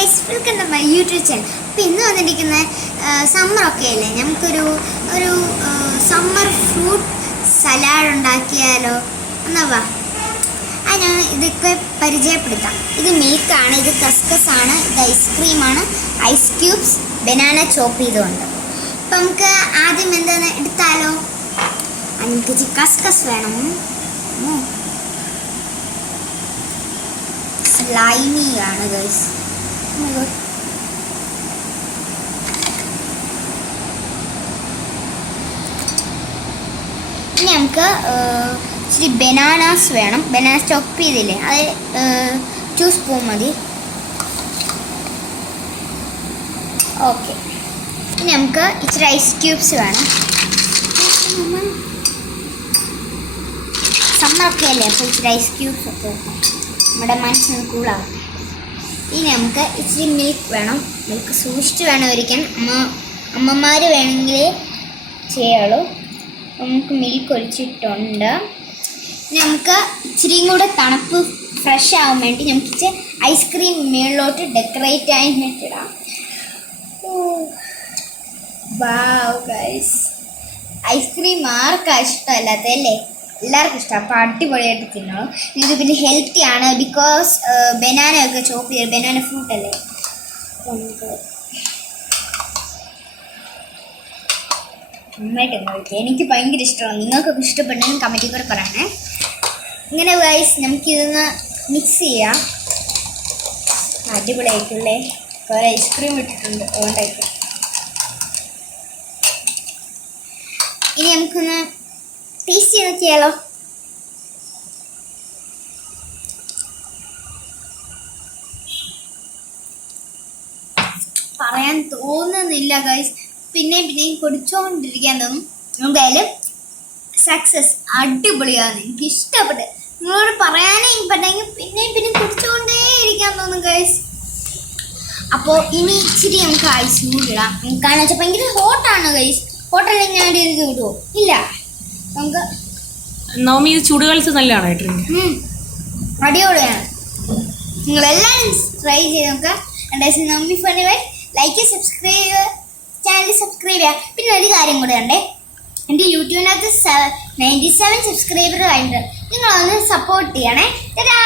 Guys, welcome to my YouTube channel. അപ്പോൾ ഇന്ന് വന്നിരിക്കുന്ന സമ്മറൊക്കെ അല്ലേ, നമുക്കൊരു സമ്മർ ഫ്രൂട്ട് സലാഡ് ഉണ്ടാക്കിയാലോ എന്നവാ. ഞാൻ ഇതൊക്കെ പരിചയപ്പെടുത്താം. ഇത് മിൽക്കാണ്, ഇത് കസ്കസാണ്, ഇത് ഐസ്ക്രീമാണ്, ഐസ് ക്യൂബ്സ്, ബനാന ചോപ്പ് ചെയ്തുകൊണ്ട്. അപ്പം നമുക്ക് ആദ്യം എന്താണെന്ന് എടുത്താലോ. 5 kg കസ്കസ് വേണം. സ്ലൈമിയാണ് ഗൈസ്. ഇനി നമുക്ക് ഇച്ചിരി ബനാനാസ് വേണം. ബനാന ചോപ്പ് ചെയ്തില്ലേ, അത് 2 സ്പൂൺ മതി. ഓക്കെ. ഇനി നമുക്ക് ഇച്ചിരി ഐസ് ക്യൂബ്സ് വേണം. സമ്മറൊക്കെ അല്ലേ, അപ്പോൾ ഇച്ചിരി ഐസ് ക്യൂബ്സ് ഒക്കെ നമ്മുടെ മനസ്സിന് കൂളാവും. ഇനി നമുക്ക് ഇച്ചിരി മിൽക്ക് വേണം. മിൽക്ക് സൂക്ഷിച്ച് വേണം ഒഴിക്കാൻ. അമ്മമാർ വേണമെങ്കിൽ ചെയ്യുള്ളൂ. നമുക്ക് മിൽക്ക് ഒഴിച്ചിട്ടുണ്ട്. ഇനി നമുക്ക് ഇച്ചിരിയും കൂടെ തണുപ്പ് ഫ്രഷ് ആവാൻ വേണ്ടി നമുക്ക് ഇച്ചിരി ഐസ്ക്രീം മുകളിലോട്ട് ഡെക്കറേറ്റ് ആയിട്ട് ഇടാം. വാവ് ഗൈസ്, ഐസ്ക്രീം ആർക്കാ ഇഷ്ടമല്ലാത്തല്ലേ? എല്ലാവർക്കും ഇഷ്ടമാണ്. അപ്പോൾ അടിപൊളിയായിട്ട് തിന്നണം. ഇത് പിന്നെ ഹെൽത്തി ആണ്, ബിക്കോസ് ബനാന ഒക്കെ ചോപ്പ് ചെയ്ത്, ബനാന ഫ്രൂട്ട് അല്ലേ. നമുക്ക് നന്നായിട്ട് കഴിക്കാം. എനിക്ക് ഭയങ്കര ഇഷ്ടമാണ്. നിങ്ങൾക്കൊക്കെ ഇഷ്ടപ്പെട്ടെങ്കിൽ കമൻറ്റിൽ കൂടെ പറയണേ. ഇങ്ങനെ ഗൈസ് നമുക്കിതൊന്ന് മിക്സ് ചെയ്യാം. അടിപൊളിയായിട്ടുള്ളേ. കുറേ ഐസ്ക്രീം ഇട്ടിട്ടുണ്ട്, അതുകൊണ്ടായിരിക്കും. ഇനി നമുക്കൊന്ന് ടേസ്റ്റ് ചെയ്ത് നോക്കിയാലോ. പറയാൻ തോന്നുന്നില്ല ഗൈസ്, പിന്നെയും കുടിച്ചോണ്ടിരിക്കാൻ തോന്നും. എന്തായാലും സക്സസ്, അടിപൊളിയാണ്, എനിക്ക് ഇഷ്ടപ്പെട്ടു. നിങ്ങളോട് പറയാനേ പറ്റെങ്കിൽ പിന്നെയും കുടിച്ചുകൊണ്ടേ ഇരിക്കാൻ തോന്നും ഗൈസ്. അപ്പോൾ ഇനി ഇച്ചിരി നമുക്ക് ഐസ് കൂടിടാം. നമുക്കാണെന്ന് വെച്ചാൽ ഭയങ്കര ഹോട്ടാണ് ഗൈസ്. ഹോട്ടലിൽ ഞാൻ ഇത് കിട്ടുമോ? ഇല്ല. നമുക്ക് നവമി ഇത് ചൂടുകാലത്ത് നല്ലതാണ് ഡ്രിങ്ക്. അടിപൊളിയാണ്. നിങ്ങളെല്ലാവരും ട്രൈ ചെയ്ത് നോക്കുക. Navami funny Y like, subscribe, channel subscribe ചെയ്യുക. പിന്നെ ഒരു കാര്യം കൂടെ ഉണ്ടേ, എൻ്റെ യൂട്യൂബിനകത്ത് 97 സബ്സ്ക്രൈബർ ആയിട്ടുണ്ട്. നിങ്ങളൊന്ന് സപ്പോർട്ട് ചെയ്യണേ. ടാ.